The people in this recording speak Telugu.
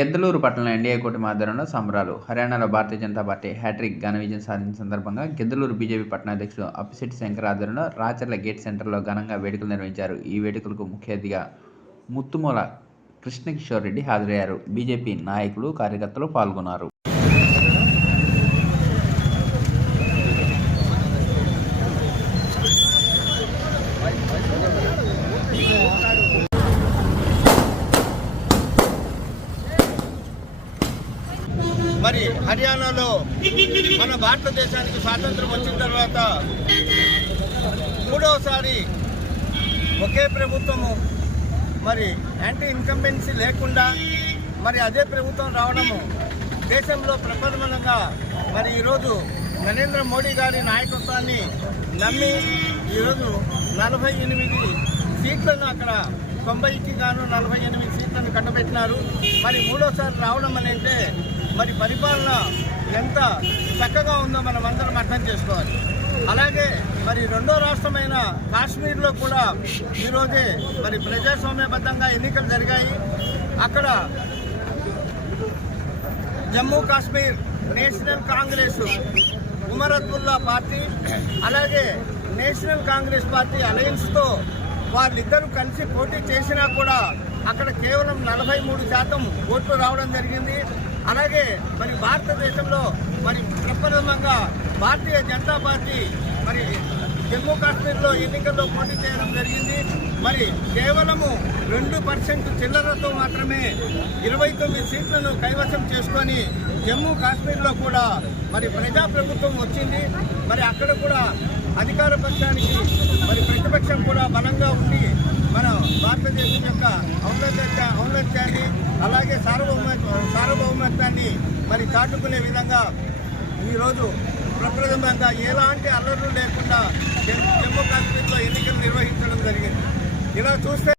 గిద్దలూరు పట్టణంలో ఎన్డీఏ కూటమి ఆధ్వర్యంలో సంబరాలు. హర్యానాలో భారతీయ జనతా పార్టీ హ్యాట్రిక్ ఘన విజయం సాధించిన సందర్భంగా గిద్దలూరు బీజేపీ పట్టణ అధ్యక్షుడు అప్పిశెట్టి శంకర్ ఆధ్వర్యంలో రాచర్ల గేట్ సెంటర్లో ఘనంగా వేడుకలు నిర్వహించారు. ఈ వేడుకలకు ముఖ్య అతిథిగా ముత్తుమూల కృష్ణకిషోర్ రెడ్డి హాజరయ్యారు. బీజేపీ నాయకులు, కార్యకర్తలు పాల్గొన్నారు. మరి హర్యానాలో మన భారతదేశానికి స్వాతంత్రం వచ్చిన తర్వాత మూడవసారి ఒకే ప్రభుత్వము మరి యాంటీ ఇన్కంబెన్సీ లేకుండా మరి అదే ప్రభుత్వం రావడము దేశంలో ప్రప్రథమంగా మరి ఈరోజు నరేంద్ర మోడీ గారి నాయకత్వాన్ని నమ్మి ఈరోజు 48 సీట్లను అక్కడ 90కి గాను 48 సీట్లను కట్టబెట్టినారు. మరి మూడోసారి రావడం అంటే మరి పరిపాలన ఎంత చక్కగా ఉందో మనం అందరం అర్థం చేసుకోవాలి. అలాగే మరి రెండో రాష్ట్రమైన కాశ్మీర్లో కూడా ఈరోజే మరి ప్రజాస్వామ్యబద్ధంగా ఎన్నికలు జరిగాయి. అక్కడ జమ్మూ కాశ్మీర్ నేషనల్ కాంగ్రెస్ ఉమర్ అబ్దుల్లా పార్టీ అలాగే నేషనల్ కాంగ్రెస్ పార్టీ అలయన్స్తో వాళ్ళిద్దరూ కలిసి పోటీ చేసినా కూడా అక్కడ కేవలం 43% ఓట్లు రావడం జరిగింది. అలాగే మరి భారతదేశంలో మరి ప్రప్రథమంగా భారతీయ జనతా పార్టీ మరి జమ్మూ కాశ్మీర్లో ఎన్నికల్లో పోటీ చేయడం జరిగింది. మరి కేవలము 2% చిల్లరతో మాత్రమే 29 సీట్లను కైవసం చేసుకొని జమ్మూ కాశ్మీర్లో కూడా మరి ప్రజాప్రభుత్వం వచ్చింది. మరి అక్కడ కూడా అధికార పక్షానికి మరి ప్రతిపక్షం కూడా బలంగా ఉండి మన భారతదేశం యొక్క ఔన్నత్యాన్ని అలాగే సార్వభౌమత్వాన్ని మరి చాటుకునే విధంగా ఈరోజు ప్రప్రథమంగా ఎలాంటి అల్లర్లు లేకుండా జమ్మూ కాశ్మీర్లో ఎన్నికలు నిర్వహించడం జరిగింది. ఇలా చూస్తే